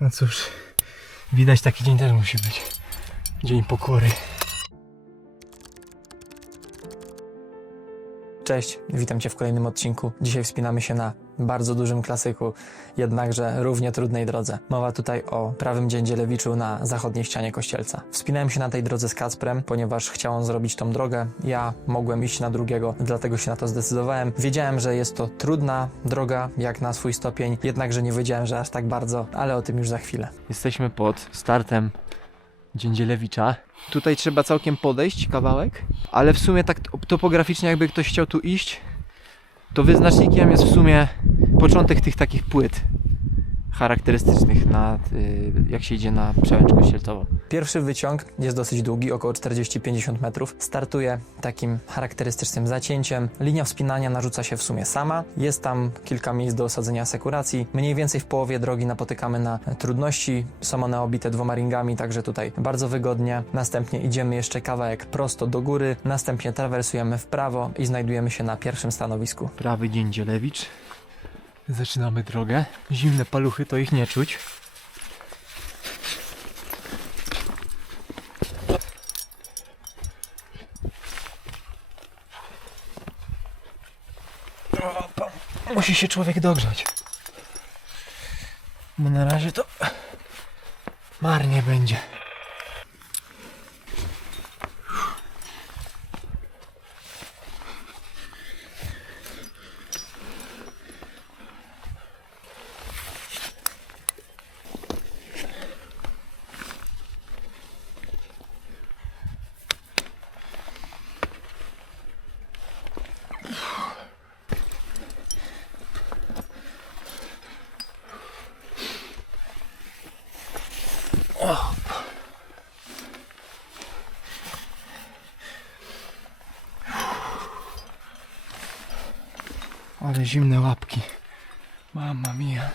No cóż, widać taki dzień też musi być. Dzień pokory. Cześć, witam Cię w kolejnym odcinku. Dzisiaj wspinamy się na bardzo dużym klasyku, jednakże równie trudnej drodze. Mowa tutaj o prawym Dziędzielewiczu na zachodniej ścianie Kościelca. Wspinałem się na tej drodze z Kacprem, ponieważ chciał on zrobić tą drogę. Ja mogłem iść na drugiego, dlatego się na to zdecydowałem. Wiedziałem, że jest to trudna droga, jak na swój stopień, jednakże nie wiedziałem, że aż tak bardzo, ale o tym już za chwilę. Jesteśmy pod startem Dziędzielewicza. Tutaj trzeba całkiem podejść kawałek, ale w sumie tak topograficznie jakby ktoś chciał tu iść, to wyznacznikiem jest w sumie początek tych takich płyt charakterystycznych na, y, jak się idzie na przełęcz kościelcową. Pierwszy wyciąg jest dosyć długi, około 40-50 metrów. Startuje takim charakterystycznym zacięciem. Linia wspinania narzuca się w sumie sama. Jest tam kilka miejsc do osadzenia sekuracji. Mniej więcej w połowie drogi napotykamy na trudności. Są one obite dwoma ringami, także tutaj bardzo wygodnie. Następnie idziemy jeszcze kawałek prosto do góry. Następnie trawersujemy w prawo i znajdujemy się na pierwszym stanowisku. Prawy Dziędzielewicz. Zaczynamy drogę. Zimne paluchy, to ich nie czuć. Musi się człowiek dogrzać. Bo na razie to marnie będzie. Ale zimne łapki. Mama mia.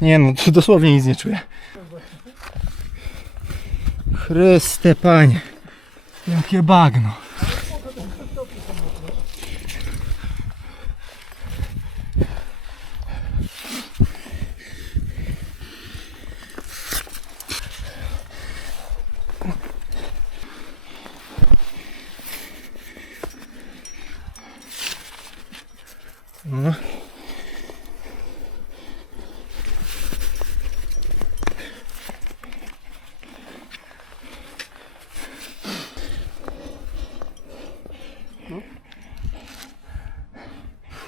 Nie no, dosłownie nic nie czuję. Chryste panie. Jakie bagno. No.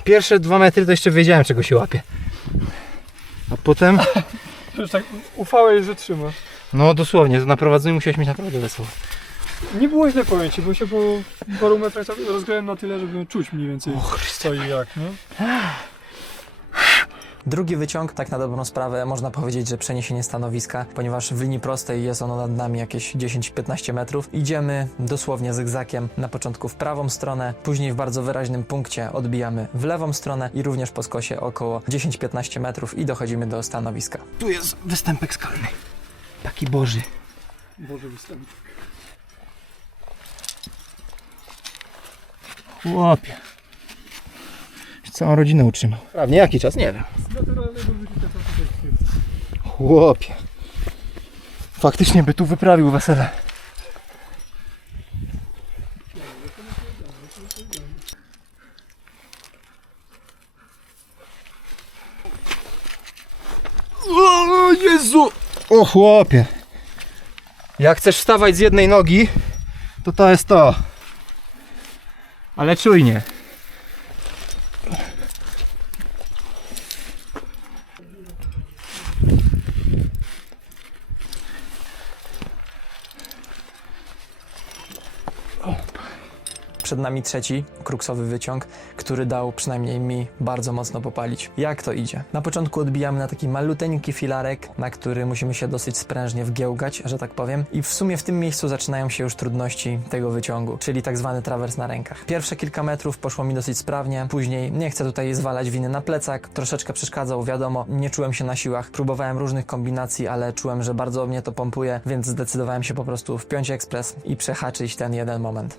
Pierwsze dwa metry to jeszcze wiedziałem czego się łapie. A potem, Już tak ufałeś, że trzymasz. no dosłownie, na prowadzeniu musiałeś mieć naprawdę wesoło. Nie było źle ci, bo się po paru metrach tak rozgrałem na tyle, żeby czuć mniej więcej co i jak, nie? Drugi wyciąg, tak na dobrą sprawę, można powiedzieć, że przeniesienie stanowiska, ponieważ w linii prostej jest ono nad nami jakieś 10-15 metrów. Idziemy dosłownie zygzakiem, na początku w prawą stronę, później w bardzo wyraźnym punkcie odbijamy w lewą stronę i również po skosie około 10-15 metrów i dochodzimy do stanowiska. Tu jest występek skalny. Taki boży. Boże występ. Chłopie. Całą rodzinę utrzymał. Prawnie jaki czas? Nie wiem. Chłopie. Faktycznie by tu wyprawił wesele. O Jezu! O chłopie. Jak chcesz wstawać z jednej nogi, to to jest to. Ale czujnie. Przed nami trzeci, kruksowy wyciąg, który dał przynajmniej mi bardzo mocno popalić. Jak to idzie? Na początku odbijamy na taki maluteńki filarek, na który musimy się dosyć sprężnie wgiełgać, że tak powiem. I w sumie w tym miejscu zaczynają się już trudności tego wyciągu, czyli tak zwany trawers na rękach. Pierwsze kilka metrów poszło mi dosyć sprawnie, później nie chcę tutaj zwalać winy na plecak, troszeczkę przeszkadzał, wiadomo, nie czułem się na siłach, próbowałem różnych kombinacji, ale czułem, że bardzo mnie to pompuje, więc zdecydowałem się po prostu wpiąć ekspres i przehaczyć ten jeden moment.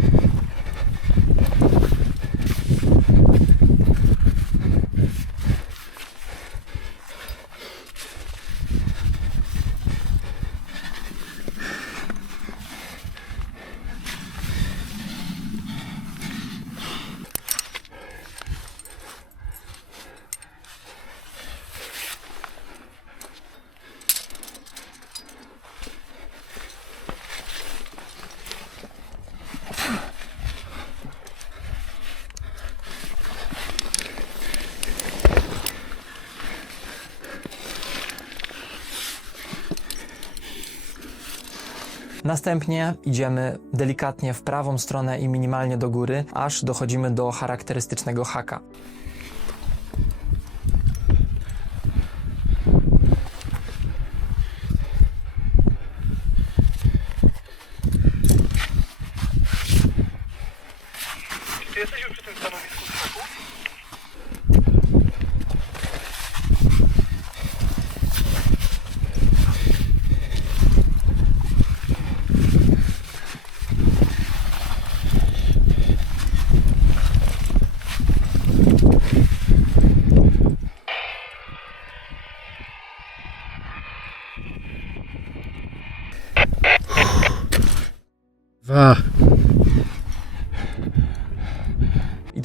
Następnie idziemy delikatnie w prawą stronę i minimalnie do góry, aż dochodzimy do charakterystycznego haka. Dwa.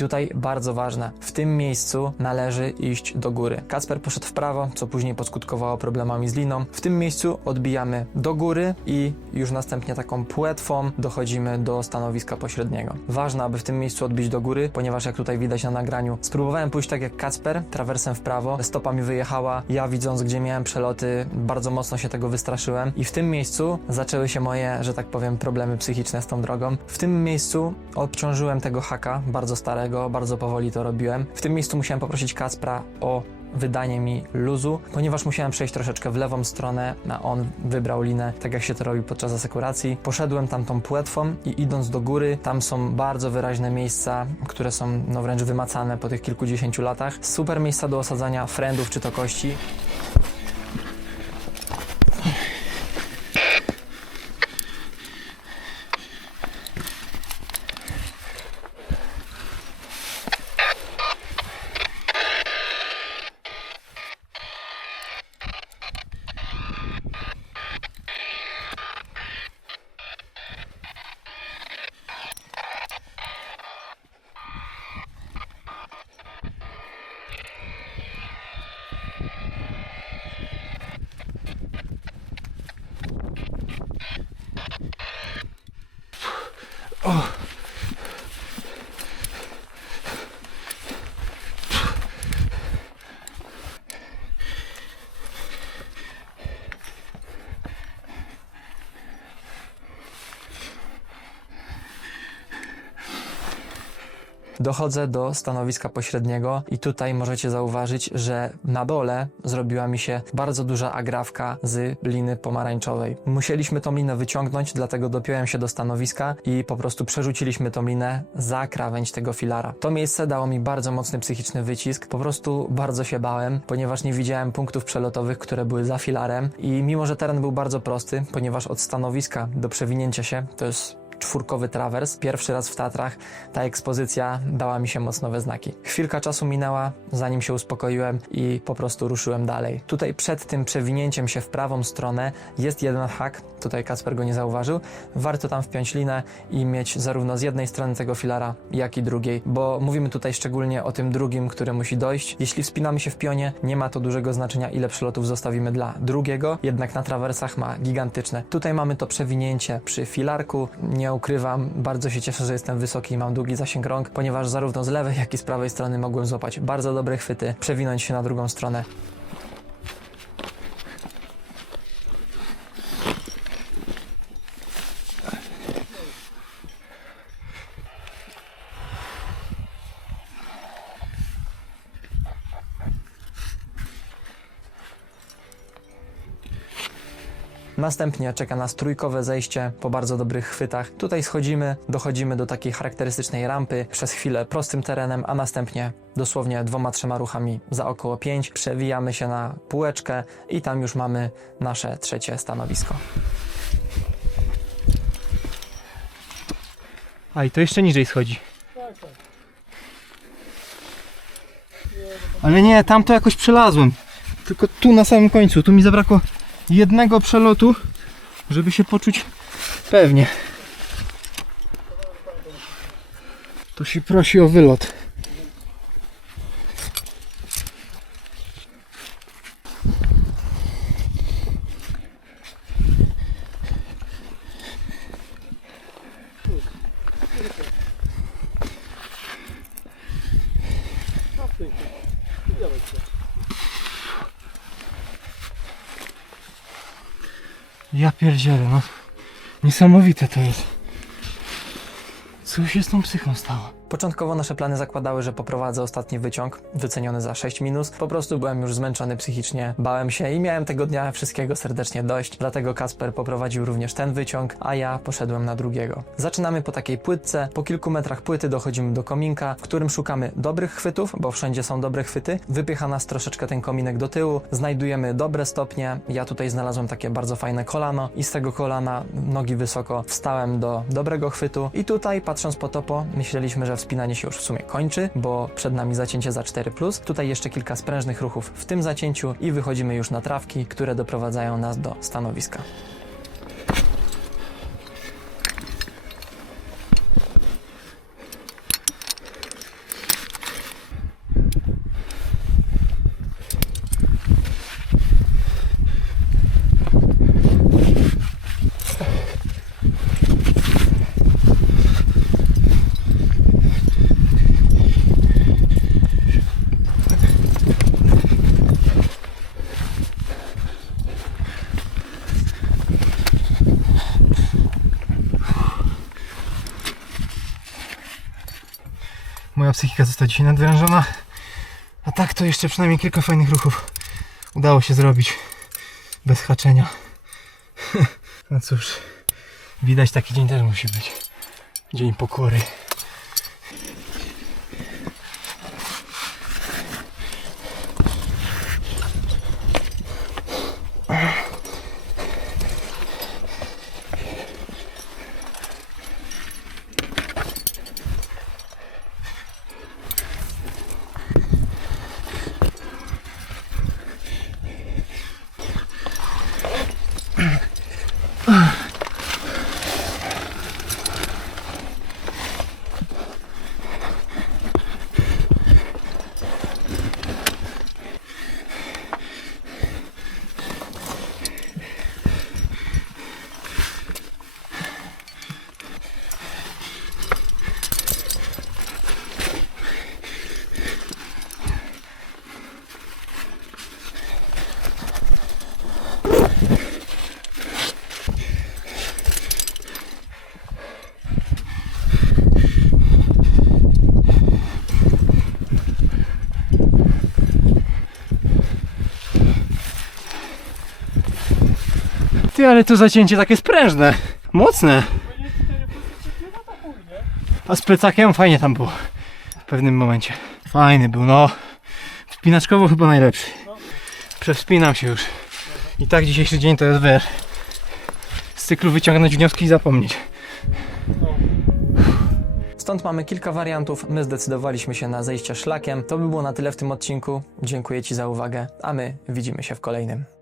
Tutaj bardzo ważne, w tym miejscu należy iść do góry. Kacper poszedł w prawo, co później poskutkowało problemami z liną. W tym miejscu odbijamy do góry i już następnie taką płetwą dochodzimy do stanowiska pośredniego. Ważne, aby w tym miejscu odbić do góry, ponieważ jak tutaj widać na nagraniu, spróbowałem pójść tak jak Kacper, trawersem w prawo, stopa mi wyjechała, ja widząc gdzie miałem przeloty, bardzo mocno się tego wystraszyłem i w tym miejscu zaczęły się moje, że tak powiem, problemy psychiczne z tą drogą. W tym miejscu odciążyłem tego haka, bardzo starego, bardzo powoli to robiłem. W tym miejscu musiałem poprosić Kaspra o wydanie mi luzu, ponieważ musiałem przejść troszeczkę w lewą stronę, a on wybrał linę, tak jak się to robi podczas asekuracji. Poszedłem tam tą płetwą i idąc do góry, tam są bardzo wyraźne miejsca, które są no wręcz wymacane po tych kilkudziesięciu latach. Super miejsca do osadzania friendów czy to kości. Dochodzę do stanowiska pośredniego i tutaj możecie zauważyć, że na dole zrobiła mi się bardzo duża agrawka z liny pomarańczowej. Musieliśmy tą linę wyciągnąć, dlatego dopiąłem się do stanowiska i po prostu przerzuciliśmy tą linę za krawędź tego filara. To miejsce dało mi bardzo mocny psychiczny wycisk. Po prostu bardzo się bałem, ponieważ nie widziałem punktów przelotowych, które były za filarem i mimo, że teren był bardzo prosty, ponieważ od stanowiska do przewinięcia się to jest czwórkowy trawers. Pierwszy raz w Tatrach ta ekspozycja dała mi się mocno we znaki. Chwilka czasu minęła, zanim się uspokoiłem i po prostu ruszyłem dalej. Tutaj przed tym przewinięciem się w prawą stronę jest jeden hak, tutaj Kacper go nie zauważył. Warto tam wpiąć linę i mieć zarówno z jednej strony tego filara, jak i drugiej, bo mówimy tutaj szczególnie o tym drugim, który musi dojść. Jeśli wspinamy się w pionie, nie ma to dużego znaczenia, ile przelotów zostawimy dla drugiego, jednak na trawersach ma gigantyczne. Tutaj mamy to przewinięcie przy filarku. Nie ukrywam, bardzo się cieszę, że jestem wysoki i mam długi zasięg rąk, ponieważ zarówno z lewej, jak i z prawej strony mogłem złapać bardzo dobre chwyty, przewinąć się na drugą stronę. Następnie czeka nas trójkowe zejście po bardzo dobrych chwytach. Tutaj schodzimy, dochodzimy do takiej charakterystycznej rampy, przez chwilę prostym terenem, a następnie dosłownie dwoma, trzema ruchami za około 5 przewijamy się na półeczkę i tam już mamy nasze trzecie stanowisko. A i to jeszcze niżej schodzi. Ale nie, tam to jakoś przelazłem. Tylko tu na samym końcu, tu mi zabrakło jednego przelotu, żeby się poczuć pewnie. To się prosi o wylot. Ja pierdzielę, no. Niesamowite to jest. Co się z tą psychą stało? Początkowo nasze plany zakładały, że poprowadzę ostatni wyciąg, wyceniony za 6 minus. Po prostu byłem już zmęczony psychicznie, bałem się i miałem tego dnia wszystkiego serdecznie dość. Dlatego Kasper poprowadził również ten wyciąg, a ja poszedłem na drugiego. Zaczynamy po takiej płytce. Po kilku metrach płyty dochodzimy do kominka, w którym szukamy dobrych chwytów, bo wszędzie są dobre chwyty. Wypycha nas troszeczkę ten kominek do tyłu. Znajdujemy dobre stopnie. Ja tutaj znalazłem takie bardzo fajne kolano i z tego kolana nogi wysoko wstałem do dobrego chwytu. I tutaj, patrząc po topo, myśleliśmy, że wspinanie się już w sumie kończy, bo przed nami zacięcie za 4+. Tutaj jeszcze kilka sprężnych ruchów w tym zacięciu i wychodzimy już na trawki, które doprowadzają nas do stanowiska. Moja psychika została dzisiaj nadwyrężona. A tak to jeszcze przynajmniej kilka fajnych ruchów udało się zrobić bez haczenia. No cóż, widać taki dzień też musi być. Dzień pokory. Ty, ale to zacięcie takie sprężne. Mocne. A z plecakiem fajnie tam było. W pewnym momencie. Fajny był, no. Wspinaczkowo chyba najlepszy. Przewspinam się już. I tak dzisiejszy dzień to jest wiesz. Z cyklu wyciągnąć wnioski i zapomnieć. Stąd mamy kilka wariantów. My zdecydowaliśmy się na zejście szlakiem. To by było na tyle w tym odcinku. Dziękuję Ci za uwagę, a my widzimy się w kolejnym.